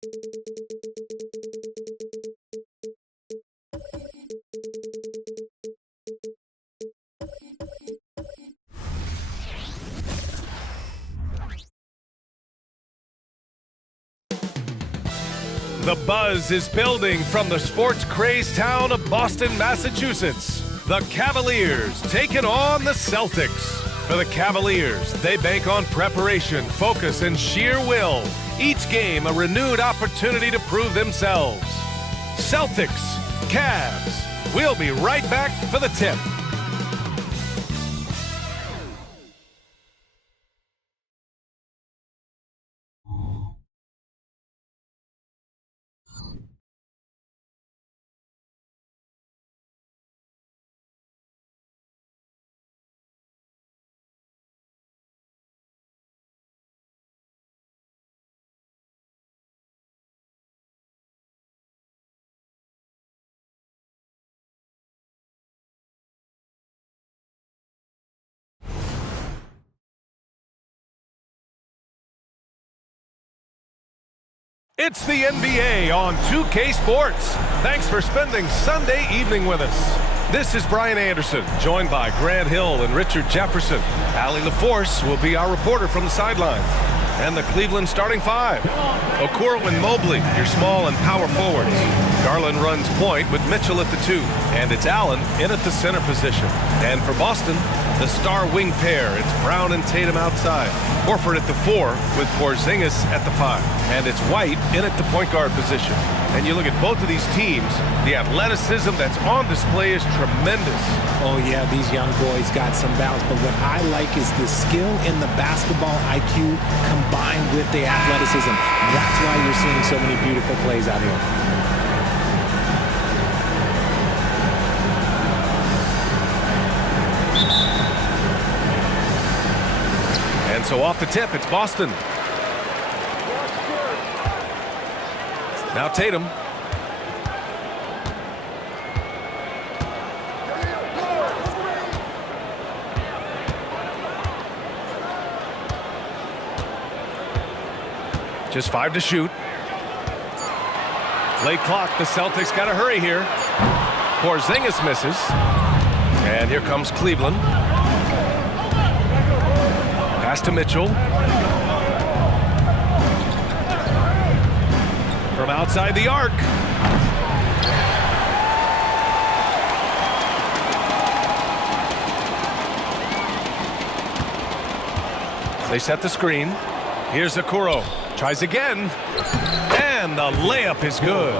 The buzz is building from the sports-crazed town of Boston, Massachusetts. The Cavaliers taking on the Celtics. For the Cavaliers, they bank on preparation, focus, and sheer will. Each game a renewed opportunity to prove themselves. Celtics, Cavs. We'll be right back for the tip. It's the NBA on 2K Sports. Thanks for spending Sunday evening with us. This is Brian Anderson, joined by Grant Hill and Richard Jefferson. Allie LaForce will be our reporter from the sideline. And the Cleveland starting five. Okoro and Mobley, your small and power forwards. Garland runs point with Mitchell at the 2. And it's Allen in at the center position. And for Boston, the star wing pair. It's Brown and Tatum outside. Horford at the 4 with Porzingis at the 5. And it's White in at the point guard position. And you look at both of these teams, the athleticism that's on display is tremendous. Oh yeah, these young boys got some bounce, but what I like is the skill in the basketball IQ combined with the athleticism. That's why you're seeing so many beautiful plays out here. And so off the tip, it's Boston. Now Tatum. Just 5 to shoot. Late clock. The Celtics got to hurry here. Porzingis misses. And here comes Cleveland. Pass to Mitchell. From outside the arc. They set the screen. Here's Okoro. Tries again. And the layup is good.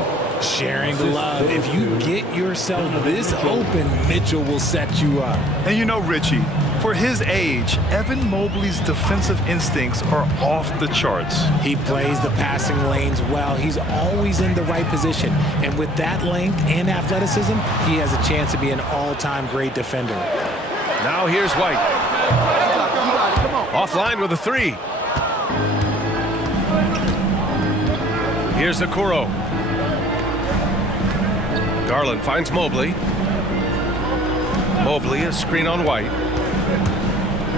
Sharing the love. If you get yourself this open, Mitchell will set you up. And you know, Richie, for his age, Evan Mobley's defensive instincts are off the charts. He plays the passing lanes well. He's always in the right position. And with that length and athleticism, he has a chance to be an all-time great defender. Now here's White. Offline with a 3. Here's Okoro. Garland finds Mobley. Mobley, a screen on White.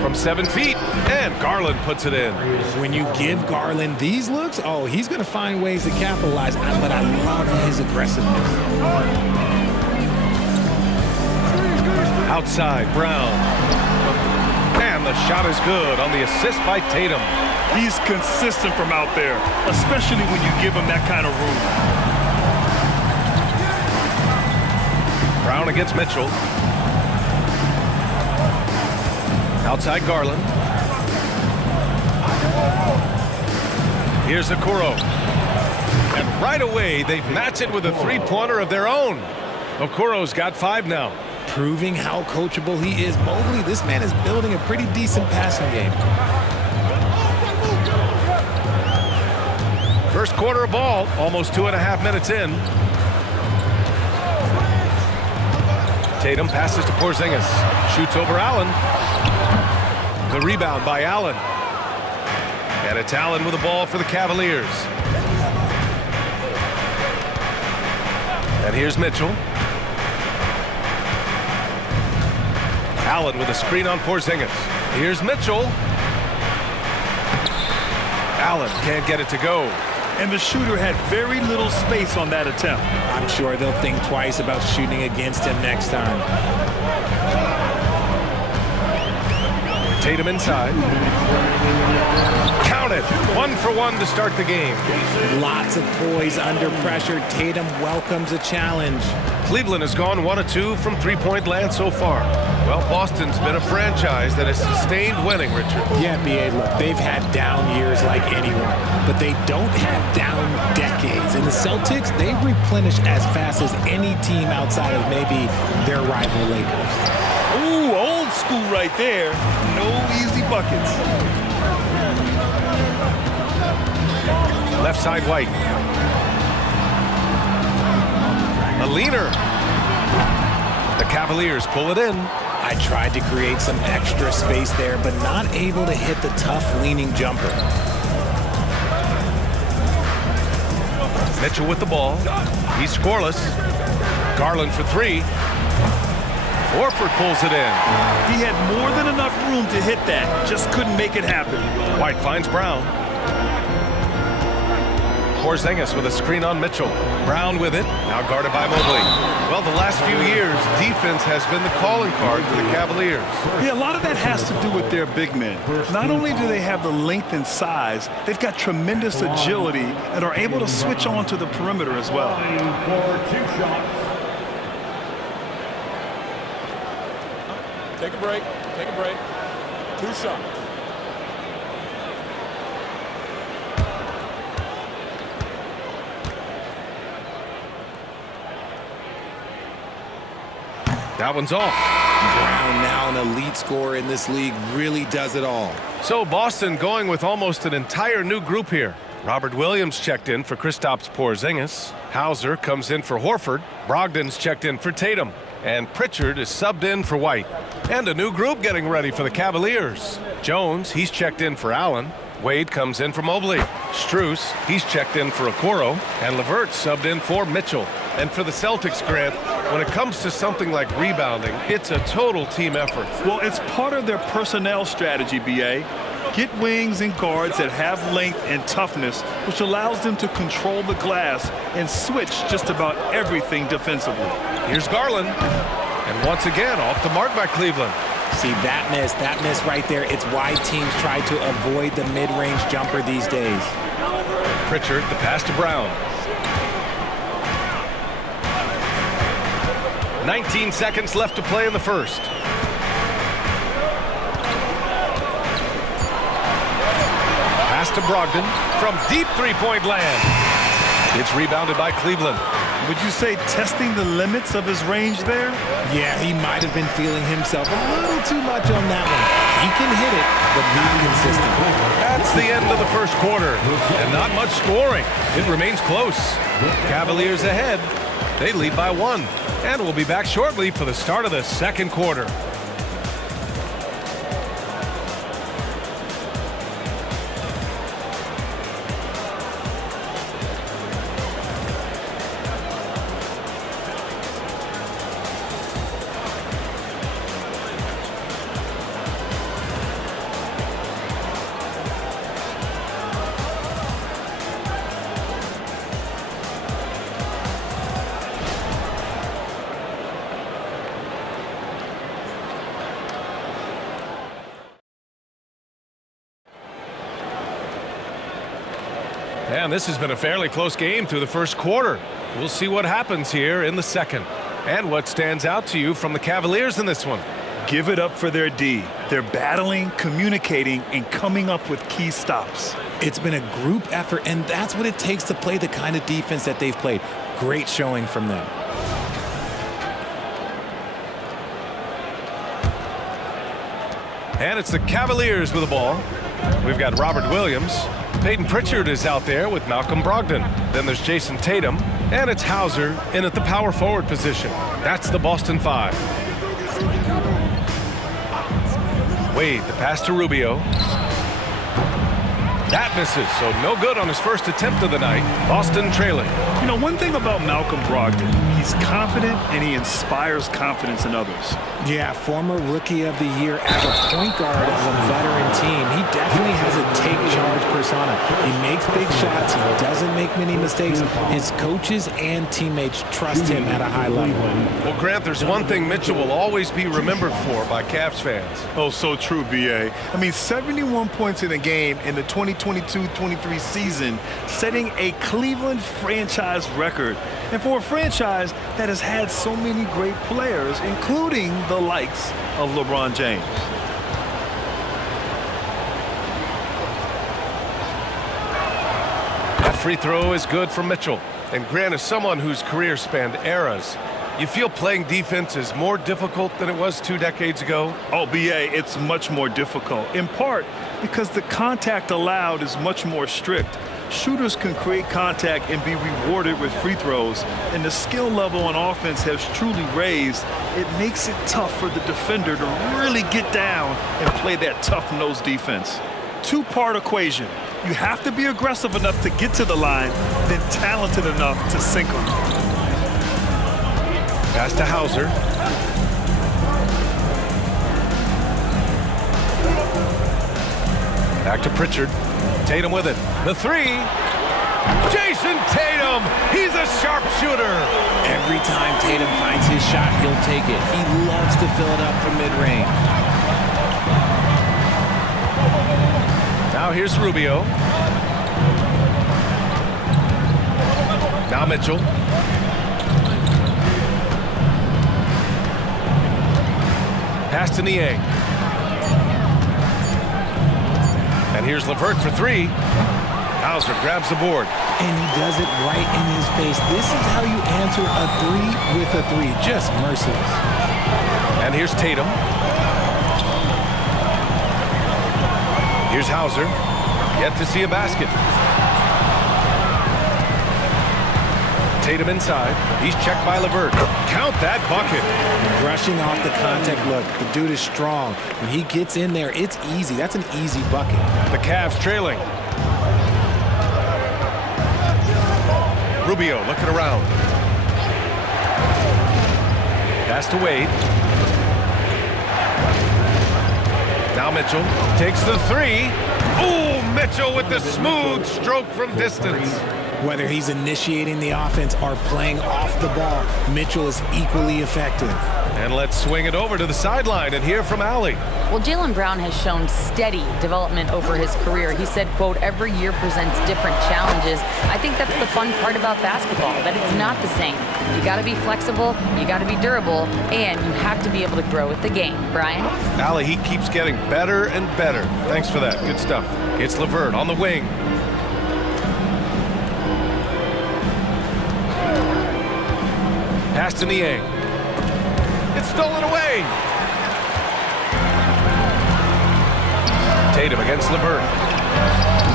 From 7 feet, and Garland puts it in. When you give Garland these looks, oh, he's going to find ways to capitalize, but I love his aggressiveness. Outside, Brown. And the shot is good on the assist by Tatum. He's consistent from out there, especially when you give him that kind of room. Brown against Mitchell. Outside Garland. Here's Okoro. And right away, they've matched it with a three-pointer of their own. Okoro's got 5 now. Proving how coachable he is. Mobley, this man is building a pretty decent passing game. First quarter of ball, almost 2.5 minutes in. Tatum passes to Porzingis. Shoots over Allen. The rebound by Allen. And it's Allen with the ball for the Cavaliers. And here's Mitchell. Allen with a screen on Porzingis. Here's Mitchell. Allen can't get it to go. and the shooter had very little space on that attempt. I'm sure they'll think twice about shooting against him next time. Tatum inside. Count it. 1 for 1 to start the game. Lots of poise under pressure. Tatum welcomes a challenge. Cleveland has gone 1 of 2 from three-point land so far. Well, Boston's been a franchise that has sustained winning, Richard. Yeah, B.A., look, they've had down years like anyone, but they don't have down decades. And the Celtics, they replenish as fast as any team outside of maybe their rival Lakers. Ooh, old school right there. No easy buckets. Left side, White. A leaner. The Cavaliers pull it in. I tried to create some extra space there, but not able to hit the tough leaning jumper. Mitchell with the ball. He's scoreless. Garland for 3. Horford pulls it in. He had more than enough room to hit that. Just couldn't make it happen. White finds Brown. Porzingis with a screen on Mitchell. Brown with it, now guarded by Mobley. Well, the last few years, defense has been the calling card for the Cavaliers. Yeah, a lot of that has to do with their big men. Not only do they have the length and size, they've got tremendous agility and are able to switch on to the perimeter as well. Take a break. Take a break. 2 shots. That one's off. Brown, now an elite scorer in this league, really does it all. So Boston going with almost an entire new group here. Robert Williams checked in for Kristaps Porzingis. Hauser comes in for Horford. Brogdon's checked in for Tatum. And Pritchard is subbed in for White. And a new group getting ready for the Cavaliers. Jones, he's checked in for Allen. Wade comes in for Mobley. Strus, he's checked in for Okoro. And LeVert subbed in for Mitchell. And for the Celtics, Grant, when it comes to something like rebounding, it's a total team effort. Well, it's part of their personnel strategy, B.A. Get wings and guards that have length and toughness, which allows them to control the glass and switch just about everything defensively. Here's Garland. And once again, off the mark by Cleveland. See, that miss right there, it's why teams try to avoid the mid-range jumper these days. Pritchard, the pass to Brown. 19 seconds left to play in the first. Pass to Brogdon from deep three-point land. It's rebounded by Cleveland. Would you say testing the limits of his range there? Yeah, he might have been feeling himself a little too much on that one. He can hit it, but not consistently. That's the end of the first quarter, and not much scoring. It remains close. Cavaliers ahead. They lead by 1, and we'll be back shortly for the start of the second quarter. And this has been a fairly close game through the first quarter. We'll see what happens here in the second. And what stands out to you from the Cavaliers in this one? Give it up for their D. They're battling, communicating, and coming up with key stops. It's been a group effort, and that's what it takes to play the kind of defense that they've played. Great showing from them. And it's the Cavaliers with the ball. We've got Robert Williams. Peyton Pritchard is out there with Malcolm Brogdon. Then there's Jason Tatum. And it's Hauser in at the power forward position. That's the Boston 5. Wade, the pass to Rubio. That misses, so no good on his first attempt of the night. Boston trailing. You know, one thing about Malcolm Brogdon, he's confident and he inspires confidence in others. Yeah, former Rookie of the Year as a point guard of a veteran team. He definitely has a take-charge persona. He makes big shots. He doesn't make many mistakes. His coaches and teammates trust him at a high level. Well, Grant, there's one thing Mitchell will always be remembered for by Cavs fans. Oh, so true, B.A. I mean, 71 points in a game in the 2022-23 season, setting a Cleveland franchise record. And for a franchise that has had so many great players, including the likes of LeBron James. That free throw is good from Mitchell. And Grant, is someone whose career spanned eras, you feel playing defense is more difficult than it was 2 decades ago? Oh, B.A., it's much more difficult, in part because the contact allowed is much more strict. Shooters can create contact and be rewarded with free throws, and the skill level on offense has truly raised. It makes it tough for the defender to really get down and play that tough-nosed defense. Two-part equation. You have to be aggressive enough to get to the line, then talented enough to sink them. Pass to Hauser. Back to Pritchard. Tatum with it. The three. Jason Tatum. He's a sharpshooter. Every time Tatum finds his shot, he'll take it. He loves to fill it up from mid-range. Now here's Rubio. Now Mitchell. Pass to Niang. And here's LeVert for three. Hauser grabs the board. And he does it right in his face. This is how you answer a three with a three. Just merciless. And here's Tatum. Here's Hauser. Yet to see a basket. Tatum inside. He's checked by LeVert. Count that bucket. Brushing off the contact. Look, the dude is strong. When he gets in there, it's easy. That's an easy bucket. The Cavs trailing. Rubio looking around. Pass to Wade. Now Mitchell takes the three. Ooh, Mitchell with the smooth stroke from distance. Whether he's initiating the offense or playing off the ball, Mitchell is equally effective. And let's swing it over to the sideline and hear from Allie. Well, Jaylen Brown has shown steady development over his career. He said, quote, every year presents different challenges. I think that's the fun part about basketball, that it's not the same. You got to be flexible, you got to be durable, and you have to be able to grow with the game. Brian? Allie, he keeps getting better and better. Thanks for that. Good stuff. It's LeVert on the wing. Pass to Niang. It's stolen away. Tatum against LeVert.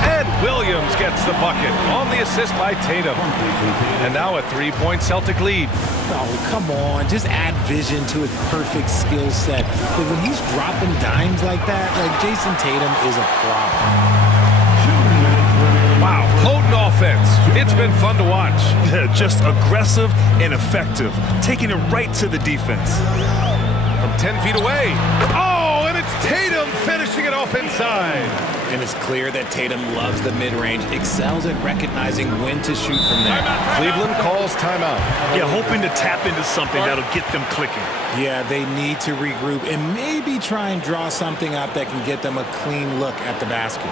And Williams gets the bucket on the assist by Tatum. And now a three-point Celtic lead. Oh, come on. Just add vision to his perfect skill set. But when he's dropping dimes like that, like Jason Tatum is a problem. Wow, potent offense. It's been fun to watch. Just aggressive and effective, taking it right to the defense. From 10 feet away. Oh, and it's Tatum finishing it off inside. And it's clear that Tatum loves the mid-range, excels at recognizing when to shoot from there. Cleveland calls timeout. Yeah, hoping to tap into something that'll get them clicking. Yeah, they need to regroup and maybe try and draw something up that can get them a clean look at the basket.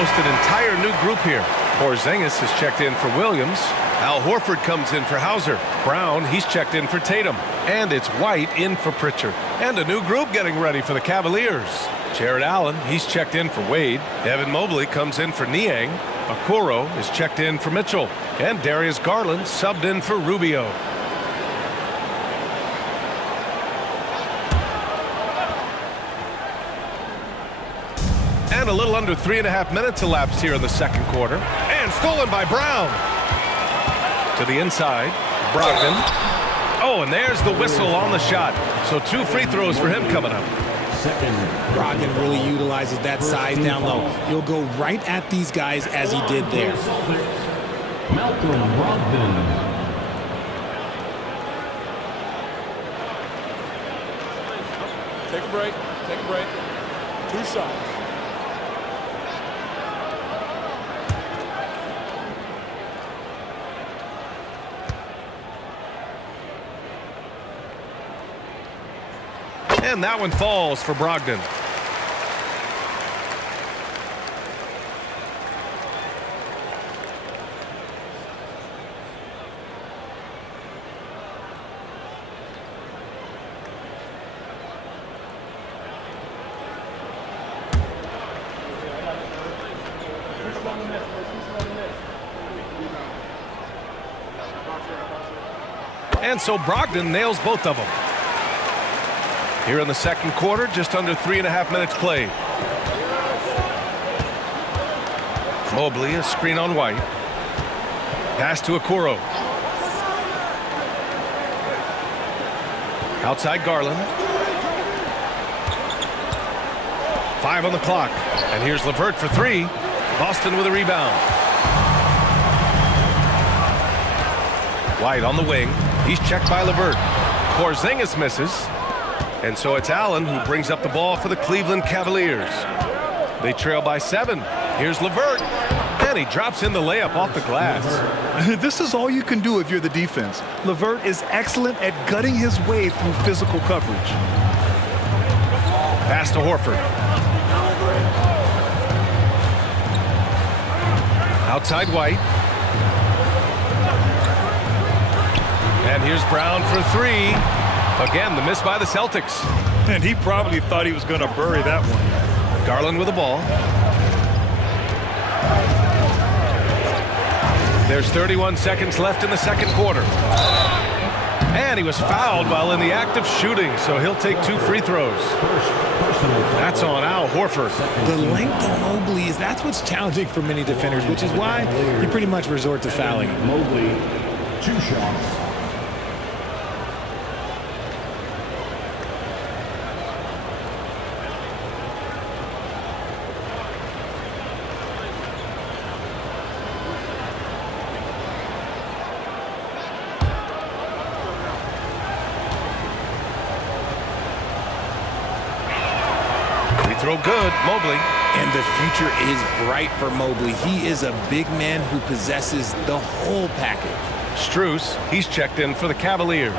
almost an entire new group here. Porzingis has checked in for Williams. Al Horford comes in for Hauser. Brown, he's checked in for Tatum. And it's White in for Pritchard. And a new group getting ready for the Cavaliers. Jared Allen, he's checked in for Wade. Evan Mobley comes in for Niang. Okoro is checked in for Mitchell. And Darius Garland subbed in for Rubio. And a little under 3.5 minutes elapsed here in the second quarter. And stolen by Brown. To the inside, Brogdon. Oh, and there's the whistle on the shot. So 2 free throws for him coming up. Brogdon really utilizes that size down low. He'll go right at these guys as he did there. Malcolm Brogdon. Take a break. Take a break. 2 shots. And that one falls for Brogdon. And so Brogdon nails both of them. Here in the second quarter, just under 3.5 minutes played. Mobley, a screen on White. Pass to Okoro. Outside Garland. 5 on the clock. And here's LeVert for 3. Boston with a rebound. White on the wing. He's checked by LeVert. Porzingis misses. And so it's Allen who brings up the ball for the Cleveland Cavaliers. They trail by 7. Here's LeVert. And he drops in the layup off the glass. This is all you can do if you're the defense. LeVert is excellent at gutting his way through physical coverage. Pass to Horford. Outside White. And here's Brown for 3. Again, the miss by the Celtics. And he probably thought he was going to bury that one. Garland with the ball. There's 31 seconds left in the second quarter. And he was fouled while in the act of shooting, so he'll take 2 free throws. That's on Al Horford. The length of Mobley that's what's challenging for many defenders, which is why you pretty much resort to fouling. Mobley, 2 shots. Throw good, Mobley. And the future is bright for Mobley. He is a big man who possesses the whole package. Strus, he's checked in for the Cavaliers.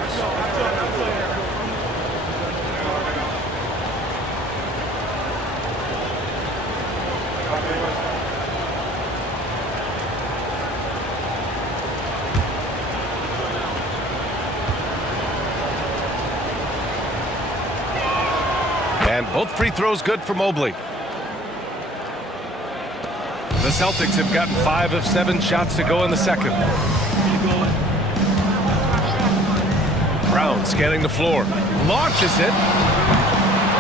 And both free throws good for Mobley. The Celtics have gotten 5 of 7 shots to go in the second. Brown scanning the floor. Launches it.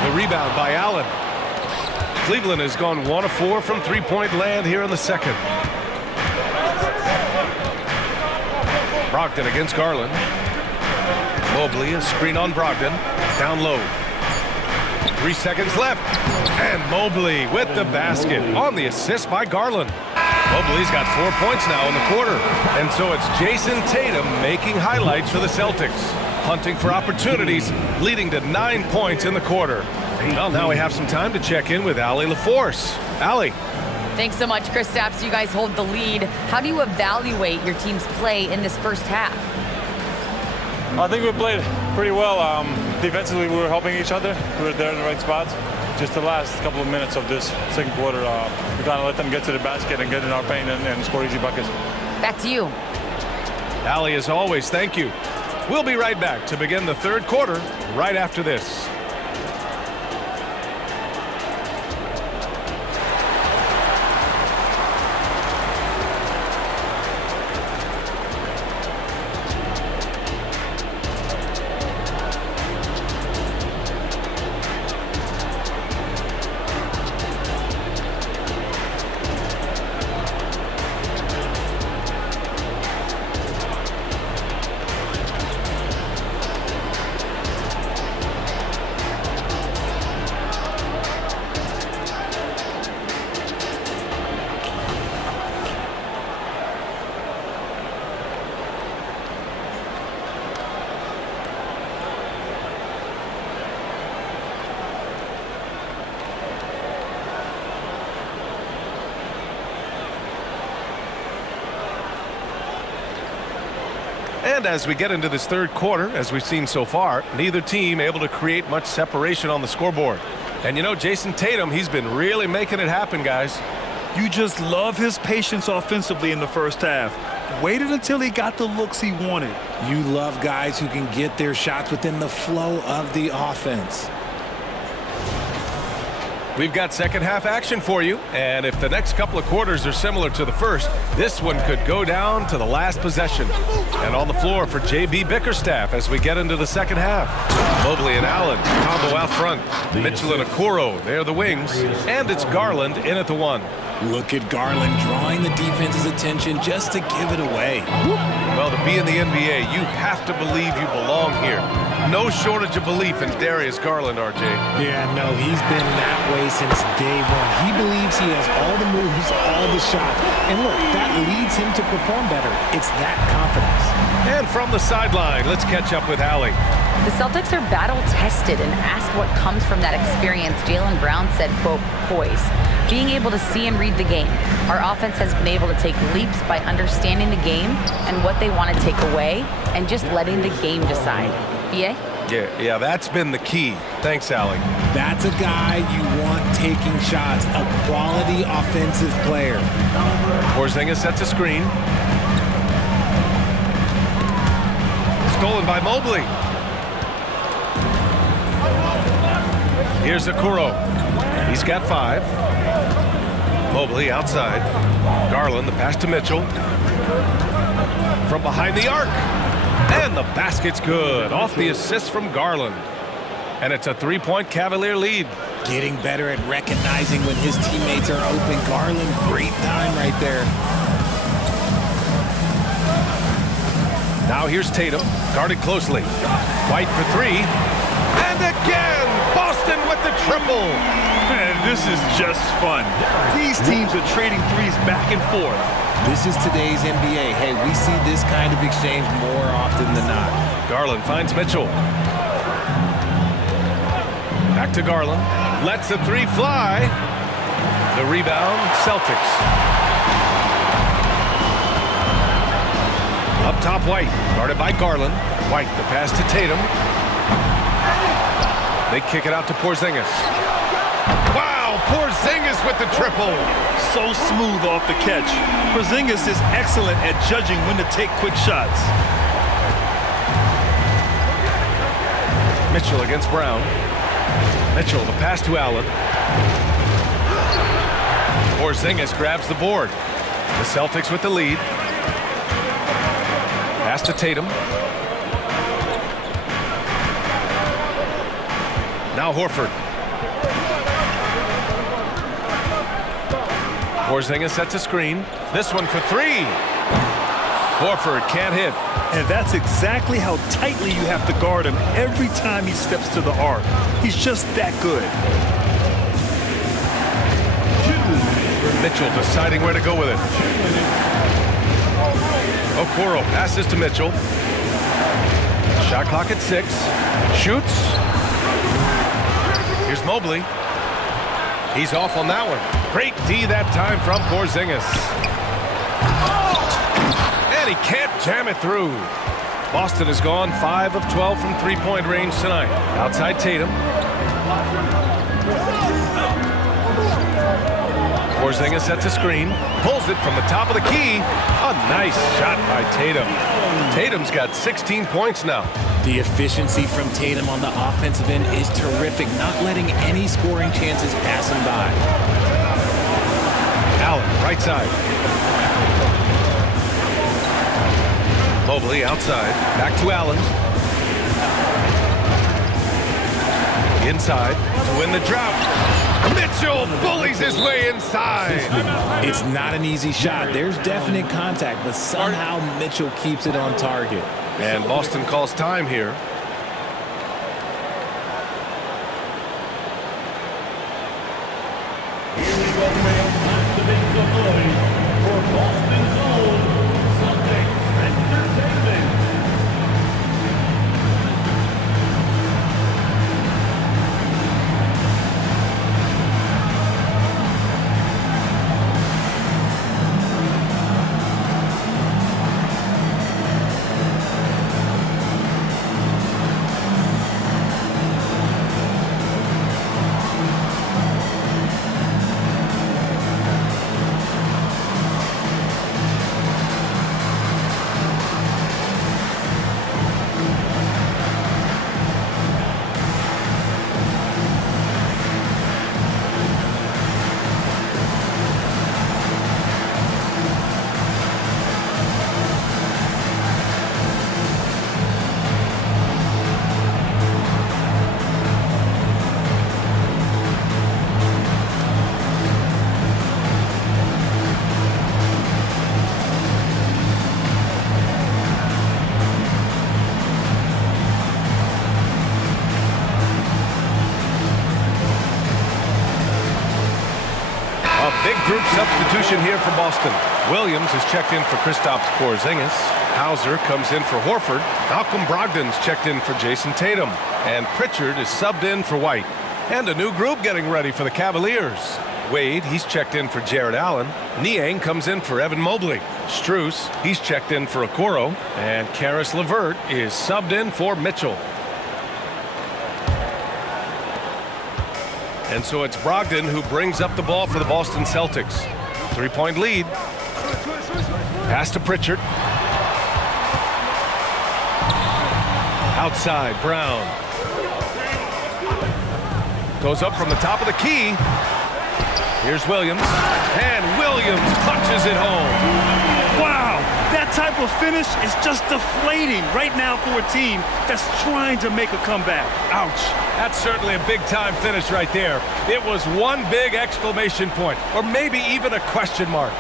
The rebound by Allen. Cleveland has gone 1 of 4 from three-point land here in the second. Brogdon against Garland. Mobley, a screen on Brogdon. Down low. 3 seconds left. And Mobley with the basket on the assist by Garland. Mobley's got 4 points now in the quarter. And so it's Jason Tatum making highlights for the Celtics. Hunting for opportunities, leading to 9 points in the quarter. Well, now we have some time to check in with Allie LaForce. Allie. Thanks so much, Chris Stapps. You guys hold the lead. How do you evaluate your team's play in this first half? I think we played pretty well. Defensively, we were helping each other. We were there in the right spots. just the last couple of minutes of this second quarter, we kind of let them get to the basket and get in our paint and score easy buckets. Back to you. Allie, as always, thank you. We'll be right back to begin the third quarter right after this. And as we get into this third quarter, as we've seen so far, neither team able to create much separation on the scoreboard. And you know, Jason Tatum, he's been really making it happen, guys. You just love his patience offensively in the first half. Waited until he got the looks he wanted. You love guys who can get their shots within the flow of the offense. We've got second half action for you, and if the next couple of quarters are similar to the first, this one could go down to the last possession. And on the floor for J.B. Bickerstaff as we get into the second half. Mobley and Allen combo out front. Mitchell and Okoro, they're the wings, and it's Garland in at the one. Look at Garland drawing the defense's attention just to give it away. Well, to be in the NBA, you have to believe you belong here. No shortage of belief in Darius Garland, RJ. Yeah, no, he's been that way since day one. He believes he has all the moves, all the shots. And look, that leads him to perform better. It's that confidence. And from the sideline, let's catch up with Allie. The Celtics are battle-tested, and asked what comes from that experience, Jaylen Brown said, quote, poise. Being able to see and read the game. Our offense has been able to take leaps by understanding the game and what they want to take away and just letting the game decide. BA? Yeah, that's been the key. Thanks, Allie. That's a guy you want taking shots, a quality offensive player. Porzingis sets a screen. Stolen by Mobley. Here's Okoro. He's got 5. Mobley outside. Garland, the pass to Mitchell. From behind the arc. And the basket's good. Off the assist from Garland. And it's a 3-point Cavalier lead. Getting better at recognizing when his teammates are open. Garland, great time right there. Now here's Tatum, guarded closely. White for 3. And again, Boston with the triple. Man, this is just fun. These teams are trading threes back and forth. This is today's NBA. Hey, we see this kind of exchange more often than not. Garland finds Mitchell. Back to Garland. Lets the 3 fly. The rebound, Celtics. Up top, White. Guarded by Garland. White, the pass to Tatum. They kick it out to Porzingis. Wow, Porzingis with the triple. So smooth off the catch. Porzingis is excellent at judging when to take quick shots. Mitchell against Brown. Mitchell, the pass to Allen. Porzingis grabs the board. The Celtics with the lead. Pass to Tatum. Now Horford. Porzingis sets a screen. This one for 3. Horford can't hit. And that's exactly how tightly you have to guard him every time he steps to the arc. He's just that good. Mitchell deciding where to go with it. Okoro passes to Mitchell. Shot clock at 6. Shoots. Here's Mobley. He's off on that one. Great D that time from Porzingis. And he can't jam it through. Boston has gone 5 of 12 from 3-point range tonight. Outside Tatum. Porzingis sets a screen, pulls it from the top of the key. A nice shot by Tatum. Tatum's got 16 points now. The efficiency from Tatum on the offensive end is terrific, not letting any scoring chances pass him by. Allen, right side. Mobley outside. Back to Allen. Inside to win the drought. Mitchell bullies his way inside. It's not an easy shot. There's definite contact, but somehow Mitchell keeps it on target. And Boston calls time here. Here we go, fans. Time to make some noise for Boston's own Celtics Entertainment. Big group substitution here for Boston. Williams is checked in for Kristaps Porzingis. Hauser comes in for Horford. Malcolm Brogdon's checked in for Jason Tatum. And Pritchard is subbed in for White. And a new group getting ready for the Cavaliers. Wade, he's checked in for Jared Allen. Niang comes in for Evan Mobley. Strus, he's checked in for Okoro. And Karis LeVert is subbed in for Mitchell. And so it's Brogdon who brings up the ball for the Boston Celtics. 3-point lead. Pass to Pritchard. Outside, Brown. Goes up from the top of the key. Here's Williams. And Williams punches it home. Wow, that type of finish is just deflating right now for a team that's trying to make a comeback. Ouch. That's certainly a big-time finish right there. It was one big exclamation point, or maybe even a question mark.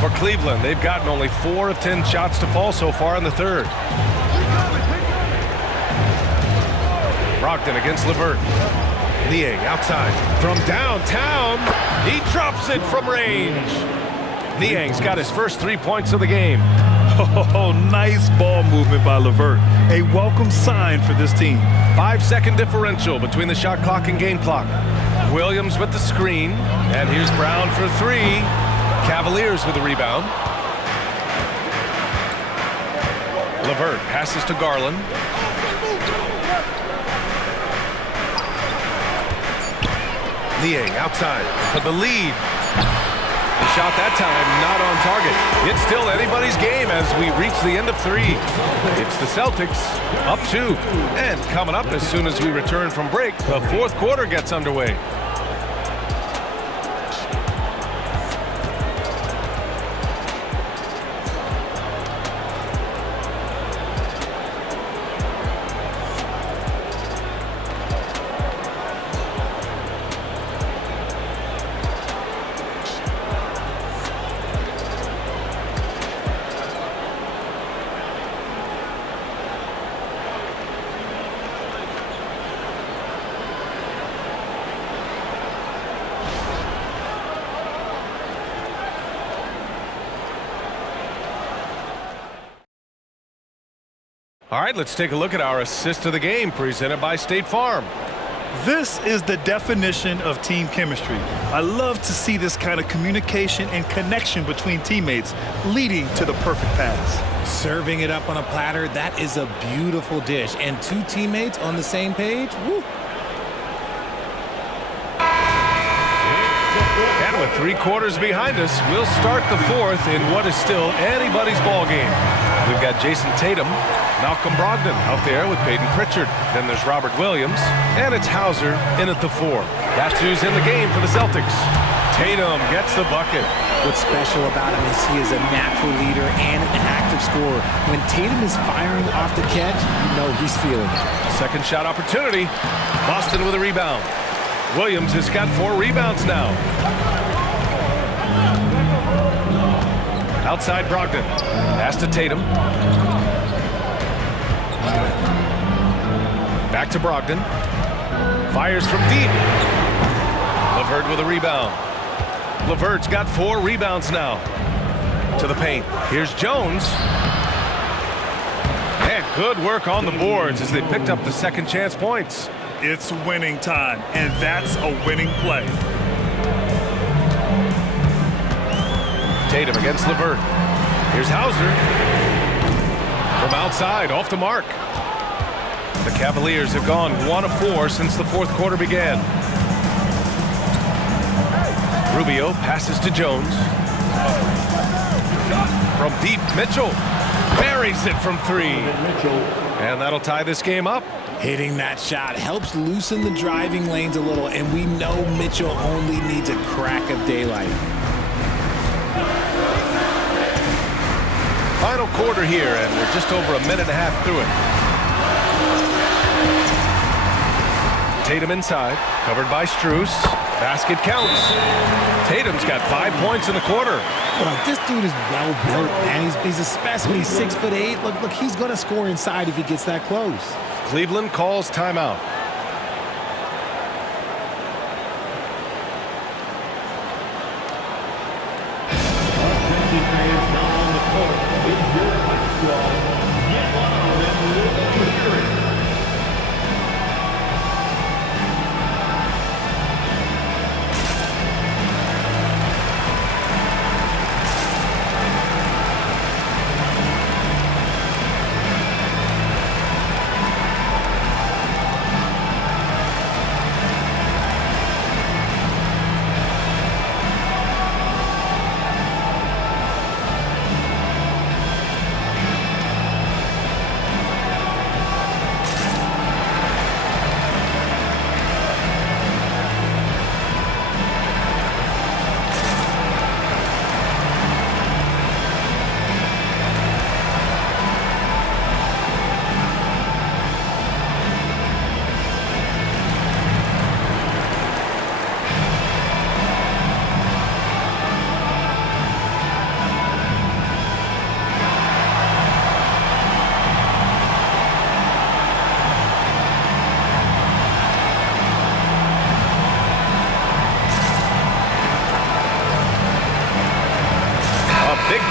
For Cleveland, they've gotten only 4 of 10 shots to fall so far in the third. Brogdon against LeVert. Niang outside. From downtown, he drops it from range. Niang's got his first 3 points of the game. Oh, nice ball movement by LeVert. A welcome sign for this team. 5-second differential between the shot clock and game clock. Williams with the screen. And here's Brown for 3. Cavaliers with the rebound. LeVert passes to Garland. Niang outside for the lead. The shot that time not on target. It's still anybody's game as we reach the end of 3. It's the Celtics up 2. And coming up as soon as we return from break, the fourth quarter gets underway. All right, let's take a look at our assist of the game presented by State Farm. This is the definition of team chemistry. I love to see this kind of communication and connection between teammates leading to the perfect pass. Serving it up on a platter, that is a beautiful dish. And 2 teammates on the same page, woo. And With 3 quarters behind us, we'll start the 4th in what is still anybody's ball game. We've got Jason Tatum, Malcolm Brogdon out there with Peyton Pritchard. Then there's Robert Williams, and it's Hauser in at the 4. That's who's in the game for the Celtics. Tatum gets the bucket. What's special about him is he is a natural leader and an active scorer. When Tatum is firing off the catch, you know he's feeling it. Second shot opportunity. Boston with a rebound. Williams has got 4 rebounds now. Outside Brogdon. Pass to Tatum. Back to Brogdon. Fires from deep. LeVert with a rebound. LeVert's got 4 rebounds now. To the paint. Here's Jones. And good work on the boards as they picked up the second chance points. It's winning time, and that's a winning play. Tatum against LeVert. Here's Hauser. From outside, off the mark. The Cavaliers have gone 1 of 4 since the 4th quarter began. Rubio passes to Jones. From deep, Mitchell buries it from 3. And that'll tie this game up. Hitting that shot helps loosen the driving lanes a little, and we know Mitchell only needs a crack of daylight. Final quarter here, and we're just over a minute and a half through it. Tatum inside, covered by Strus. Basket counts. Tatum's got 5 points in the quarter. Look, this dude is well built, man. He's a specimen. He's 6'8". Look, he's going to score inside if he gets that close. Cleveland calls timeout. Attention fans now on the court. It's your high squad. Get loud and let them hear it.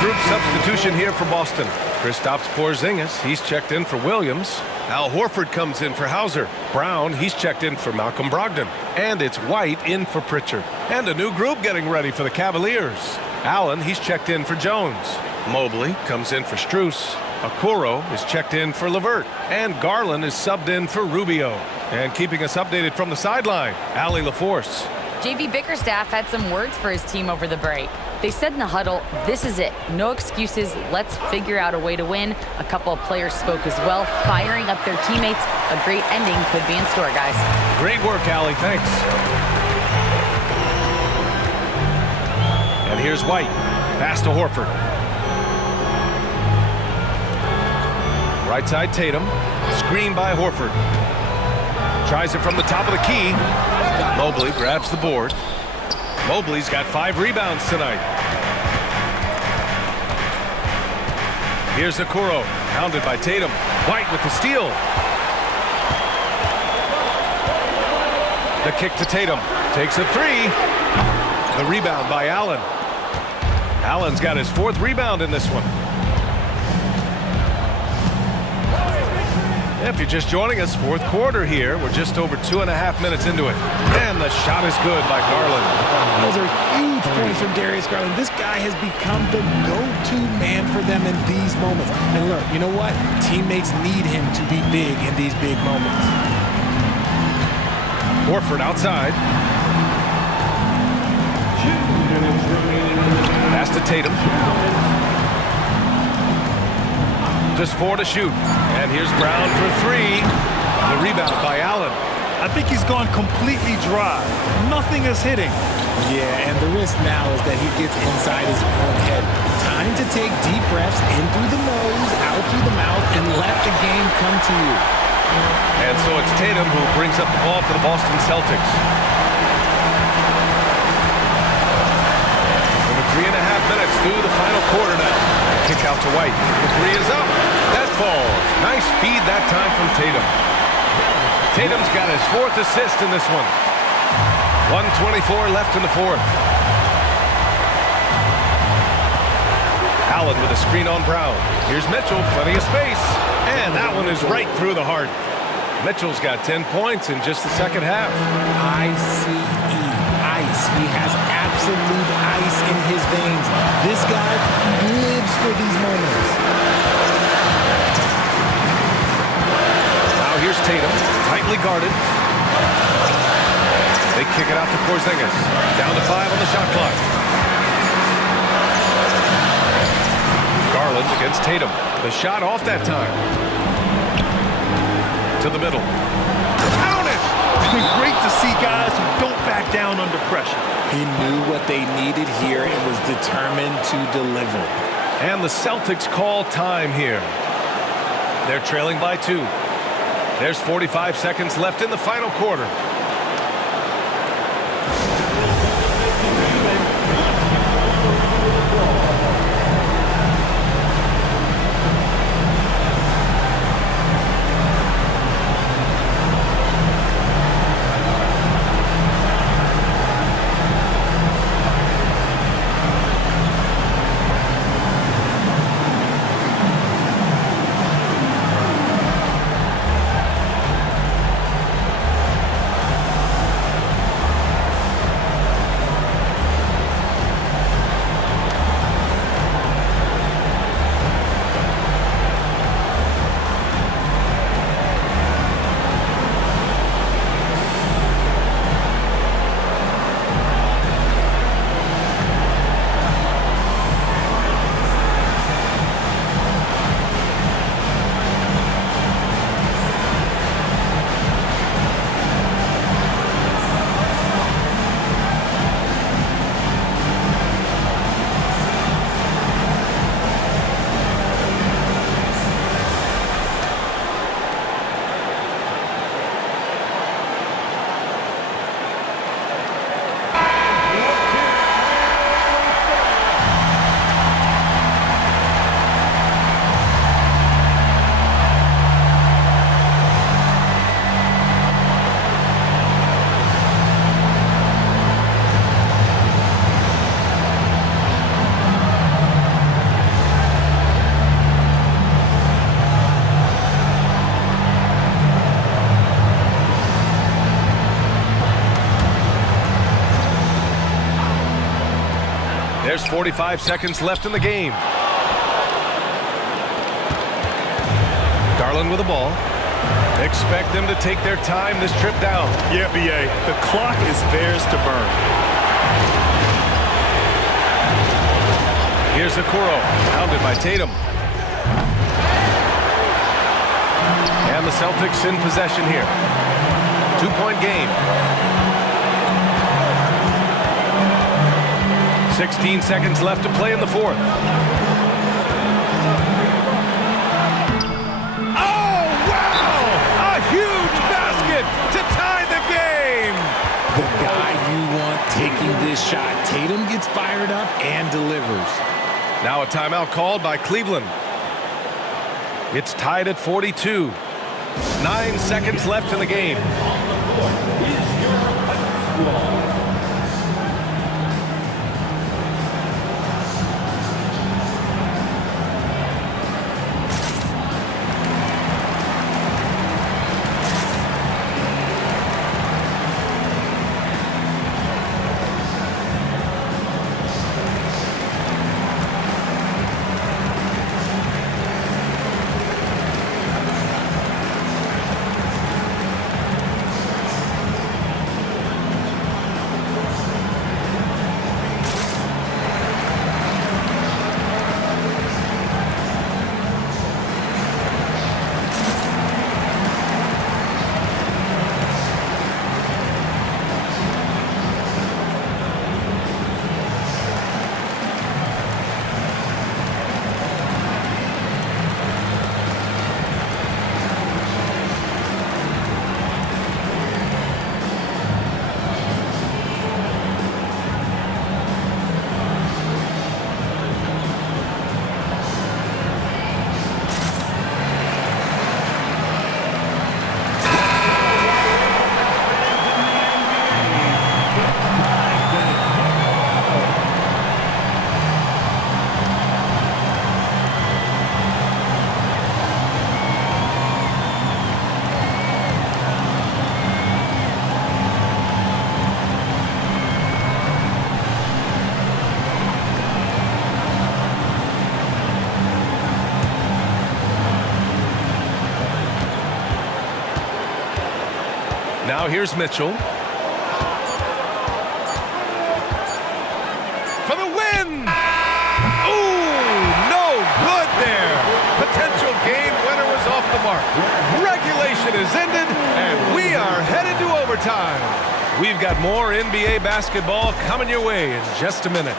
Group substitution here for Boston. Kristaps Porzingis, he's checked in for Williams. Al Horford comes in for Hauser. Brown, he's checked in for Malcolm Brogdon. And it's White in for Pritchard. And a new group getting ready for the Cavaliers. Allen, he's checked in for Jones. Mobley comes in for Strus. Okoro is checked in for LeVert. And Garland is subbed in for Rubio. And keeping us updated from the sideline, Allie LaForce. JB Bickerstaff had some words for his team over the break. They said in the huddle, this is it. No excuses. Let's figure out a way to win. A couple of players spoke as well, firing up their teammates. A great ending could be in store, guys. Great work, Allie. Thanks. And here's White. Pass to Horford. Right side, Tatum. Screen by Horford. Tries it from the top of the key. Mobley grabs the board. Mobley's got 5 rebounds tonight. Here's Okoro, pounded by Tatum. White with the steal. The kick to Tatum. Takes a 3. The rebound by Allen. Allen's got his 4th rebound in this one. If you're just joining us, 4th quarter here. We're just over 2.5 minutes into it. And the shot is good by Garland. Those are huge points from Darius Garland. This guy has become the go-to man for them in these moments. And look, you know what? Teammates need him to be big in these big moments. Horford outside. Pass to Tatum. Just 4 to shoot. And here's Brown for 3. The rebound by Allen. I think he's gone completely dry. Nothing is hitting. Yeah, and the risk now is that he gets inside his own head. Time to take deep breaths in through the nose, out through the mouth, and let the game come to you. And so it's Tatum who brings up the ball for the Boston Celtics. Over 3.5 minutes through the final quarter now. Kick out to White. The 3 is up. That falls. Nice feed that time from Tatum. Tatum's got his 4th assist in this one. 1:24 left in the 4th. Allen with a screen on Brown. Here's Mitchell, plenty of space. And that one is right through the heart. Mitchell's got 10 points in just the second half. I-C-E, ice. He has absolute ice in his veins. This guy lives for these moments. Now here's Tatum, tightly guarded. They kick it out to Porzingis. Down to 5 on the shot clock. Garland against Tatum. The shot off that time. To the middle. Count it! It's been great to see guys who don't back down under pressure. He knew what they needed here and was determined to deliver. And the Celtics call time here. They're trailing by 2. There's 45 seconds left in the final quarter. There's 45 seconds left in the game. Garland with the ball. Expect them to take their time this trip down. Yeah, B.A., the clock is theirs to burn. Here's Okoro, pounded by Tatum. And the Celtics in possession here. 2-point game. 16 seconds left to play in the 4th. Oh, wow! A huge basket to tie the game! The guy you want taking this shot. Tatum gets fired up and delivers. Now a timeout called by Cleveland. It's tied at 42. 9 seconds left in the game. Now here's Mitchell. For the win! Ooh, no good there. Potential game winner was off the mark. Regulation is ended, and we are headed to overtime. We've got more NBA basketball coming your way in just a minute.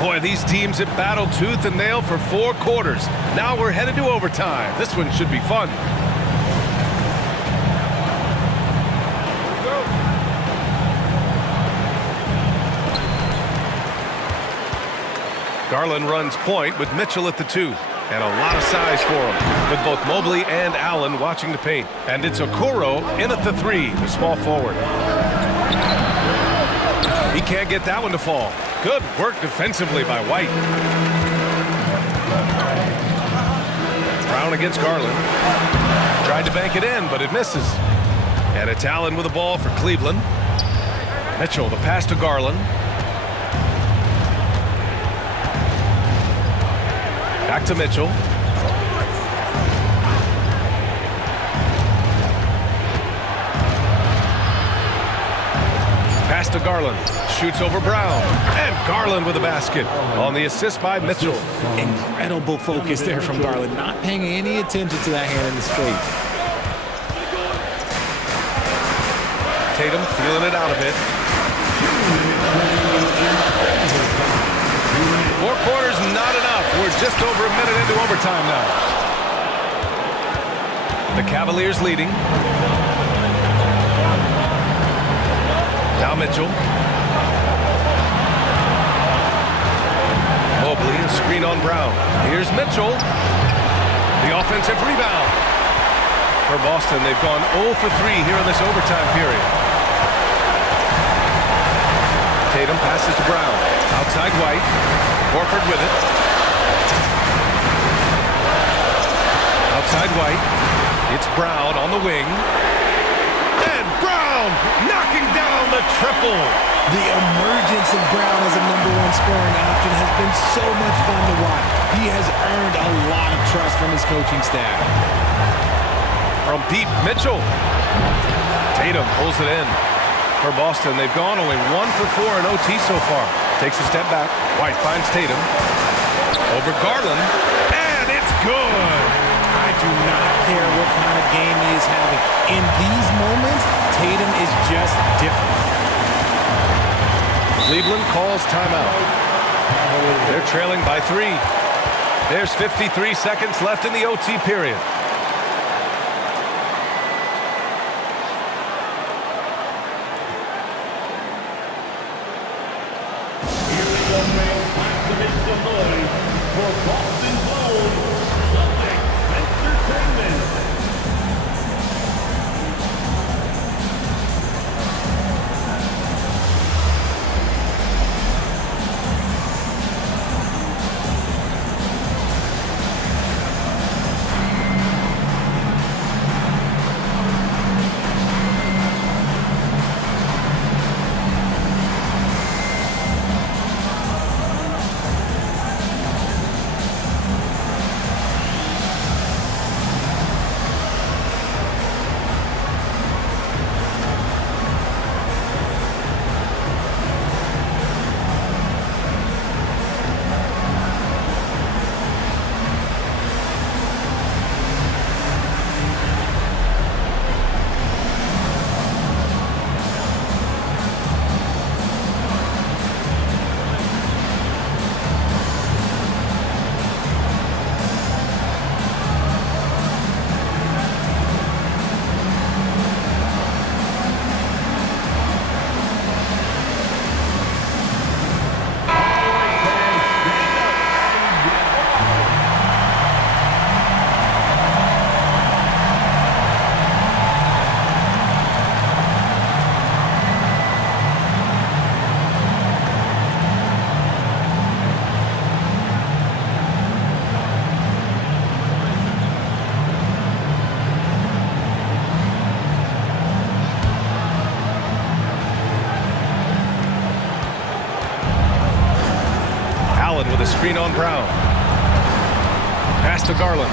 Boy, these teams have battled tooth and nail for 4 quarters. Now we're headed to overtime. This one should be fun. Garland runs point with Mitchell at the 2. And a lot of size for him, with both Mobley and Allen watching the paint. And it's Okoro in at the 3, the small forward. He can't get that one to fall. Good work defensively by White. Brown against Garland. Tried to bank it in, but it misses. And it's Allen with the ball for Cleveland. Mitchell, the pass to Garland. Back to Mitchell. Pass to Garland. Shoots over Brown. And Garland with a basket on the assist by Mitchell. Incredible focus there from Garland, not paying any attention to that hand in his face. Tatum feeling it out a bit. 4 quarters, not enough. We're just over a minute into overtime now. The Cavaliers leading. Now Mitchell. Mobley, a screen on Brown. Here's Mitchell. The offensive rebound. For Boston, they've gone 0 for 3 here in this overtime period. Tatum passes to Brown. Outside White. Horford with it. Outside White. It's Brown on the wing. And Brown knocking down the triple. The emergence of Brown as a #1 scoring option has been so much fun to watch. He has earned a lot of trust from his coaching staff. From deep, Mitchell. Tatum pulls it in. For Boston, they've gone only 1 for 4 in OT so far. Takes a step back. White finds Tatum. Over Garland. And it's good. I do not care what kind of game he is having. In these moments, Tatum is just different. Cleveland calls timeout. They're trailing by 3. There's 53 seconds left in the OT period. Here we go, fans. Time to make some noise for Boston's own Celtics Entertainment. to Garland.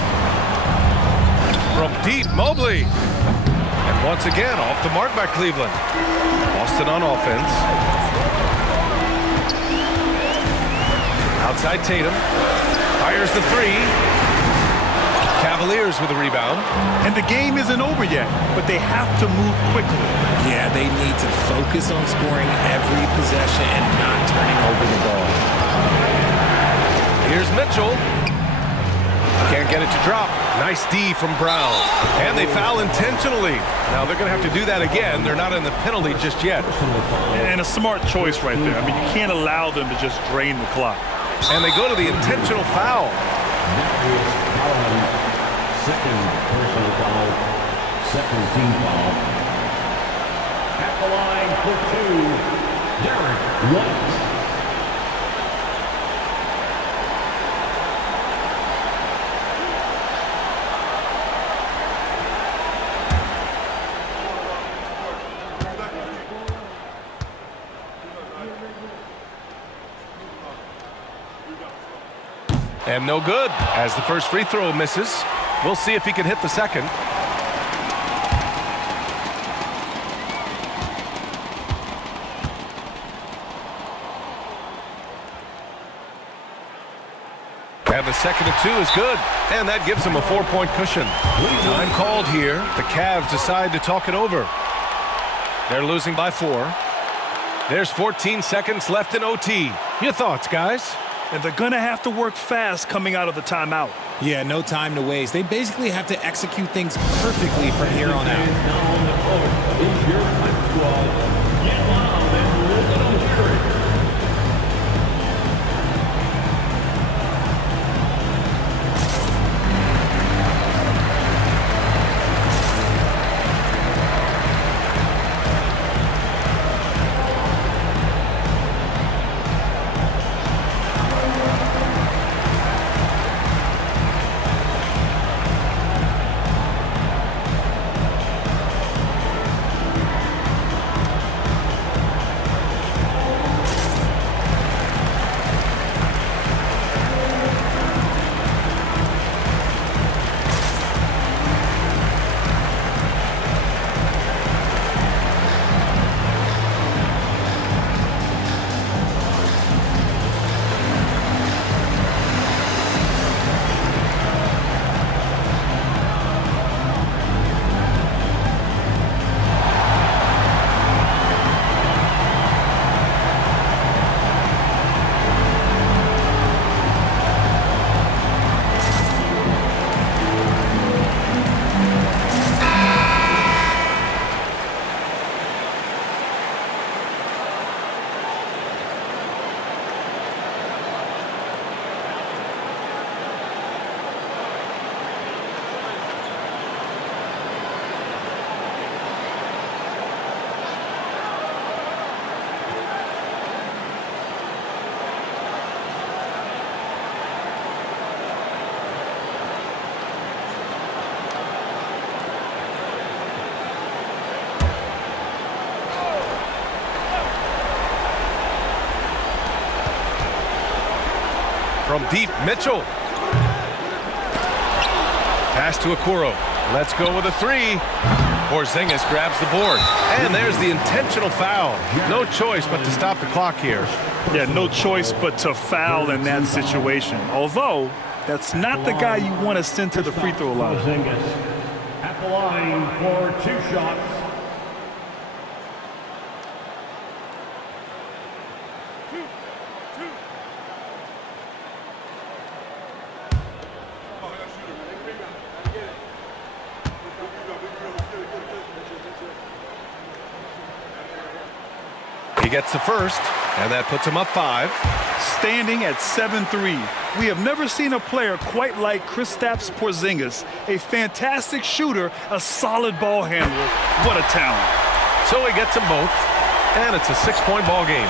From deep, Mobley. And once again, off the mark by Cleveland. Boston on offense. Outside Tatum. Fires the three. Cavaliers with a rebound. And the game isn't over yet, but they have to move quickly. Yeah, they need to focus on scoring every possession and not turning over the ball. Here's Mitchell. Can't get it to drop. Nice D from Brown. And they foul intentionally. Now they're going to have to do that again. They're not in the penalty just yet. And a smart choice right there. I mean, you can't allow them to just drain the clock. And they go to the intentional foul. Second personal foul. Second team foul. At the line for two, Derek White. And no good as the first free throw misses. We'll see if he can hit the second. And the second of two is good. And that gives him a 4-point cushion. Time called here. The Cavs decide to talk it over. They're losing by 4. There's 14 seconds left in OT. Your thoughts, guys? And they're going to have to work fast coming out of the timeout. Yeah, no time to waste. They basically have to execute things perfectly from here on out. Now on the court is your type squad. Get loud and let them hear it. From deep, Mitchell. Pass to Okoro. Let's go with a three. Porzingis grabs the board. And there's the intentional foul. No choice but to stop the clock here. Yeah, no choice but to foul in that situation. Although, that's not the guy you want to send to the free throw line. Porzingis at the line for 2 shots. He gets the first, and that puts him up 5. Standing at 7-3, we have never seen a player quite like Kristaps Porzingis. A fantastic shooter, a solid ball handler. What a talent. So he gets them both, and it's a 6-point ball game.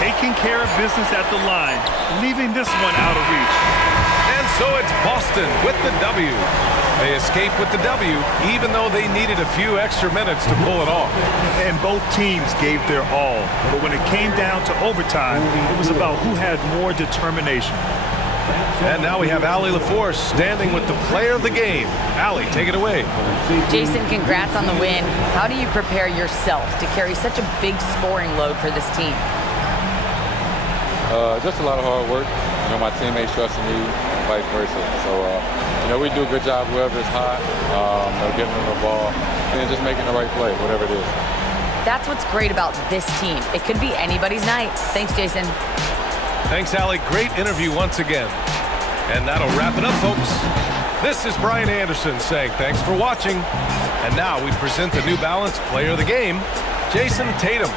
Taking care of business at the line, leaving this one out of reach. And so it's Boston with the W. They escape with the W, even though they needed a few extra minutes to pull it off. And both teams gave their all. But when it came down to overtime, it was about who had more determination. And now we have Allie LaForce standing with the player of the game. Allie, take it away. Jason, congrats on the win. How do you prepare yourself to carry such a big scoring load for this team? Just a lot of hard work. You know, my teammates trusting me and vice versa. So, you know, we do a good job whoever is hot, getting them the ball, and just making the right play, whatever it is. That's what's great about this team. It could be anybody's night. Thanks, Jason. Thanks, Allie. Great interview once again. And that'll wrap it up, folks. This is Brian Anderson saying thanks for watching. And now we present the New Balance Player of the Game, Jason Tatum.